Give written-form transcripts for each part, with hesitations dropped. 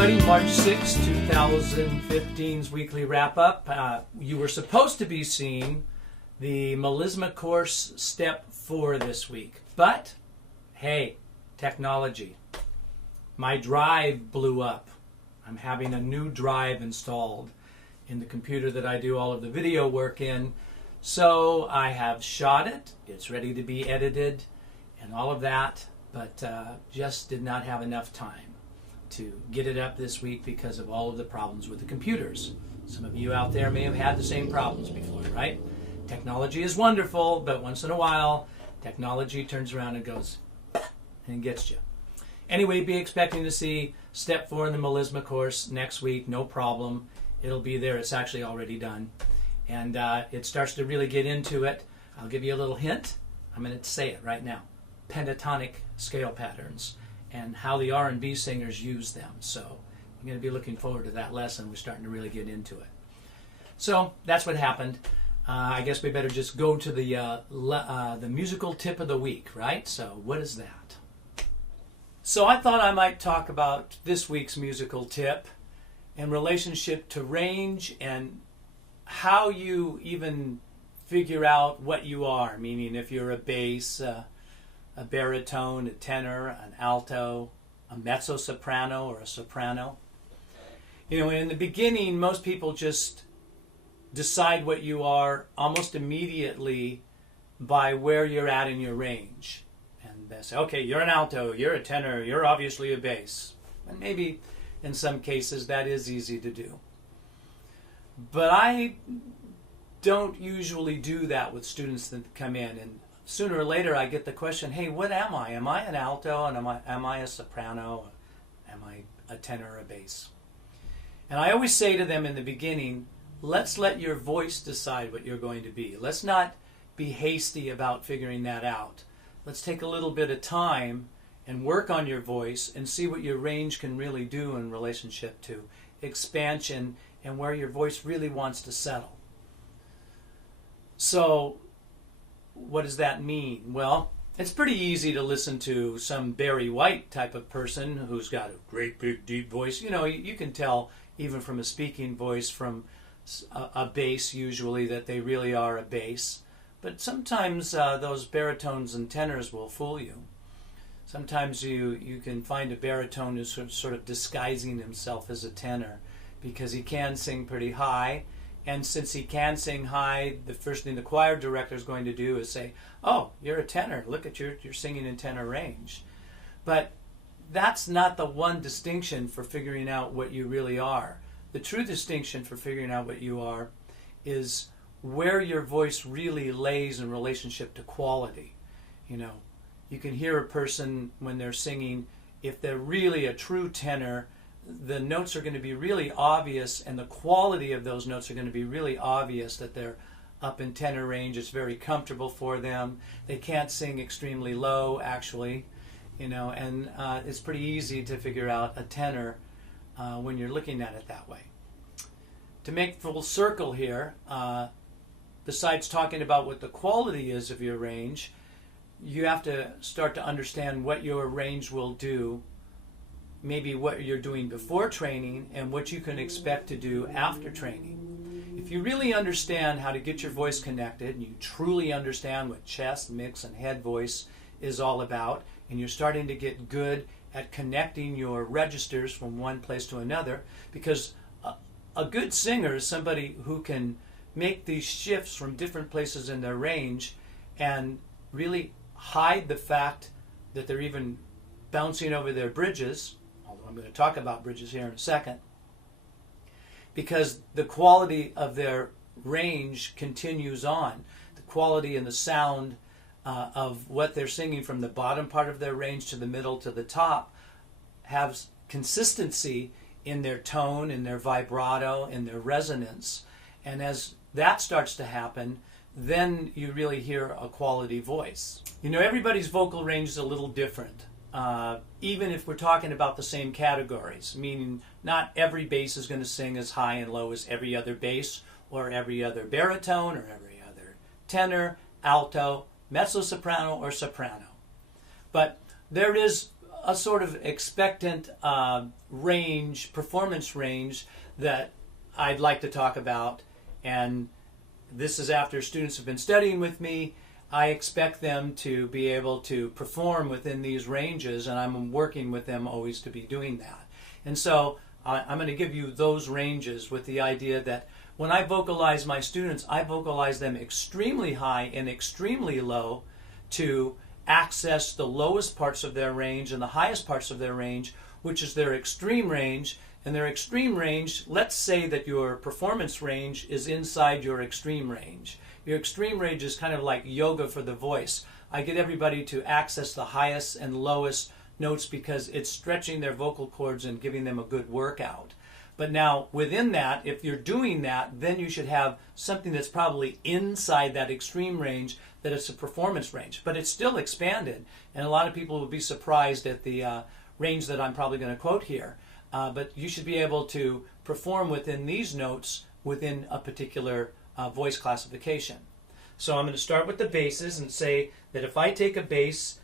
everybody. March 6, 2015's weekly wrap-up. You were supposed to be seeing the melisma course step 4 this week. But, hey, technology. My drive blew up. I'm having a new drive installed in the computer that I do all of the video work in. So I have shot it. It's ready to be edited and all of that, but just did not have enough time to get it up this week because of all of the problems with the computers. Some of you out there may have had the same problems before, right? Technology is wonderful, but once in a while, technology turns around and goes and gets you. Anyway, be expecting to see step 4 in the melisma course next week, no problem. It'll be there. It's actually already done. And it starts to really get into it. I'll give you a little hint. I'm going to say it right now. Pentatonic scale patterns and how the R&B singers use them. So I'm going to be looking forward to that lesson. We're starting to really get into it. So that's what happened. I guess we better just go to the musical tip of the week, right? So what is that? So I thought I might talk about this week's musical tip in relationship to range and how you even figure out what you are, meaning if you're a bass, a baritone, a tenor, an alto, a mezzo soprano, or a soprano. You know, in the beginning, most people just decide what you are almost immediately by where you're at in your range. And they say, okay, you're an alto, you're a tenor, you're obviously a bass. And maybe in some cases that is easy to do. But I don't usually do that with students that come in. And sooner or later I get the question, hey, what am I? Am I an alto? And am I a soprano? Am I a tenor or a bass? And I always say to them in the beginning, let's let your voice decide what you're going to be. Let's not be hasty about figuring that out. Let's take a little bit of time and work on your voice and see what your range can really do in relationship to expansion and where your voice really wants to settle. So what does that mean? Well, it's pretty easy to listen to some Barry White type of person who's got a great big deep voice. You know, you can tell even from a speaking voice from a bass usually that they really are a bass. But sometimes those baritones and tenors will fool you. Sometimes you can find a baritone who's sort of disguising himself as a tenor because he can sing pretty high. And since he can sing high, the first thing the choir director is going to do is say, oh, you're a tenor. Look at you're singing in tenor range. But that's not the one distinction for figuring out what you really are. The true distinction for figuring out what you are is where your voice really lays in relationship to quality. You know, you can hear a person when they're singing, if they're really a true tenor, the notes are going to be really obvious and the quality of those notes are going to be really obvious that they're up in tenor range. It's very comfortable for them. They can't sing extremely low, actually, you know, and it's pretty easy to figure out a tenor when you're looking at it that way. To make full circle here, besides talking about what the quality is of your range, you have to start to understand what your range will do, maybe what you're doing before training and what you can expect to do after training. If you really understand how to get your voice connected and you truly understand what chest, mix, and head voice is all about, and you're starting to get good at connecting your registers from one place to another, because a good singer is somebody who can make these shifts from different places in their range and really hide the fact that they're even bouncing over their bridges, although I'm going to talk about bridges here in a second, because the quality of their range continues on. The quality and the sound of what they're singing from the bottom part of their range to the middle to the top have consistency in their tone, in their vibrato, in their resonance. And as that starts to happen, then you really hear a quality voice. You know, everybody's vocal range is a little different, even if we're talking about the same categories, meaning not every bass is going to sing as high and low as every other bass or every other baritone or every other tenor, alto, mezzo-soprano, or soprano. But there is a sort of expectant range, performance range that I'd like to talk about. And this is after students have been studying with me. I expect them to be able to perform within these ranges, and I'm working with them always to be doing that. And so I'm going to give you those ranges with the idea that when I vocalize my students, I vocalize them extremely high and extremely low to access the lowest parts of their range and the highest parts of their range, which is their extreme range. And their extreme range, let's say that your performance range is inside your extreme range. Your extreme range is kind of like yoga for the voice. I get everybody to access the highest and lowest notes because it's stretching their vocal cords and giving them a good workout. But now within that, if you're doing that, then you should have something that's probably inside that extreme range, that it's a performance range. But it's still expanded, and a lot of people will be surprised at the range that I'm probably going to quote here. But you should be able to perform within these notes within a particular voice classification. So I'm going to start with the basses and say that if I take a bass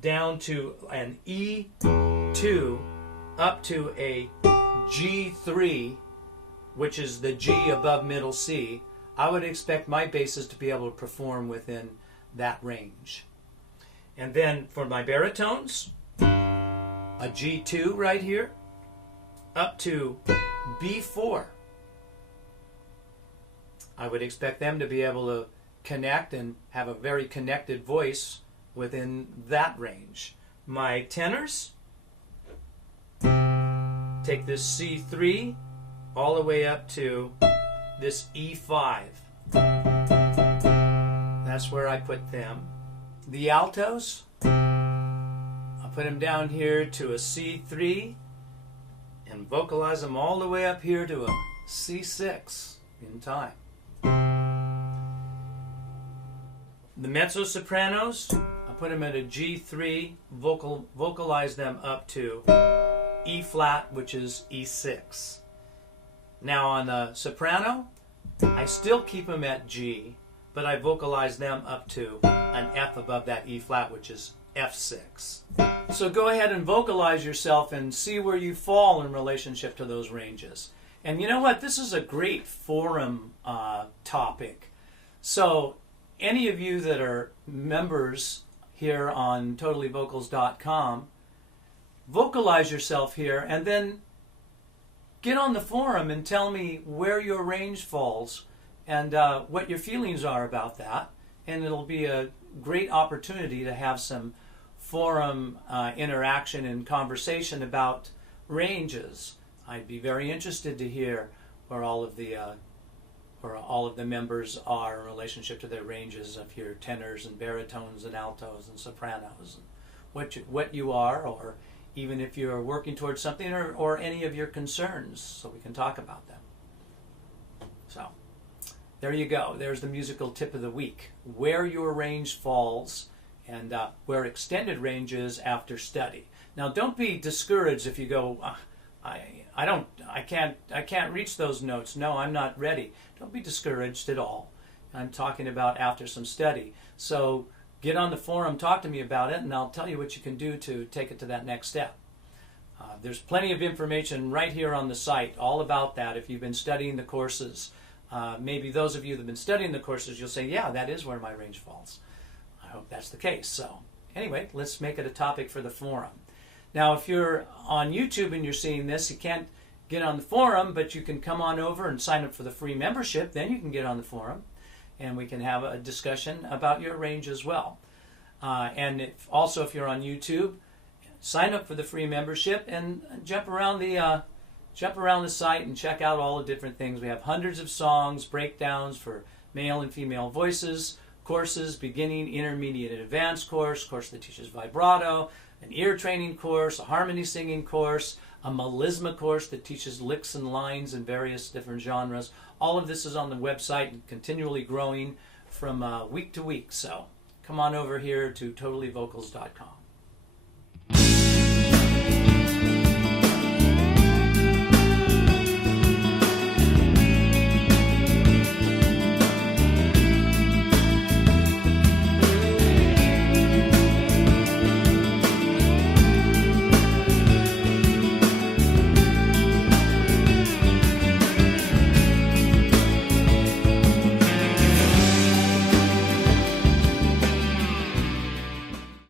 down to an E2 up to a G3, which is the G above middle C, I would expect my basses to be able to perform within that range. And then for my baritones, a G2 right here up to B4. I would expect them to be able to connect and have a very connected voice within that range. My tenors, take this C3 all the way up to this E5. That's where I put them. The altos, I'll put them down here to a C3 and vocalize them all the way up here to a C6 in time. The mezzo sopranos, I put them at a G3, vocalize them up to E flat, which is E6. Now on the soprano, I still keep them at G, but I vocalize them up to an F above that E flat, which is F6. So go ahead and vocalize yourself and see where you fall in relationship to those ranges. And you know what? This is a great forum topic. So any of you that are members here on totallyvocals.com, vocalize yourself here and then get on the forum and tell me where your range falls and what your feelings are about that. And it'll be a great opportunity to have some forum interaction and conversation about ranges. I'd be very interested to hear where all of the members are in relationship to their ranges of your tenors and baritones and altos and sopranos, and what you are, or even if you're working towards something, or any of your concerns, so we can talk about them. So there you go. There's the musical tip of the week: where your range falls and where extended range is after study. Now, don't be discouraged if you go, I can't reach those notes. No, I'm not ready. Don't be discouraged at all. I'm talking about after some study. So get on the forum, talk to me about it, and I'll tell you what you can do to take it to that next step. There's plenty of information right here on the site all about that if you've been studying the courses. Maybe those of you that have been studying the courses, you'll say, yeah, that is where my range falls. I hope that's the case. So anyway, let's make it a topic for the forum. Now, if you're on YouTube and you're seeing this, you can't get on the forum, but you can come on over and sign up for the free membership. Then you can get on the forum, and we can have a discussion about your range as well. And if you're on YouTube, sign up for the free membership and jump around the site and check out all the different things. We have hundreds of songs, breakdowns for male and female voices, courses, beginning, intermediate, and advanced course that teaches vibrato, an ear training course, a harmony singing course, a melisma course that teaches licks and lines in various different genres. All of this is on the website and continually growing from week to week. So come on over here to totallyvocals.com.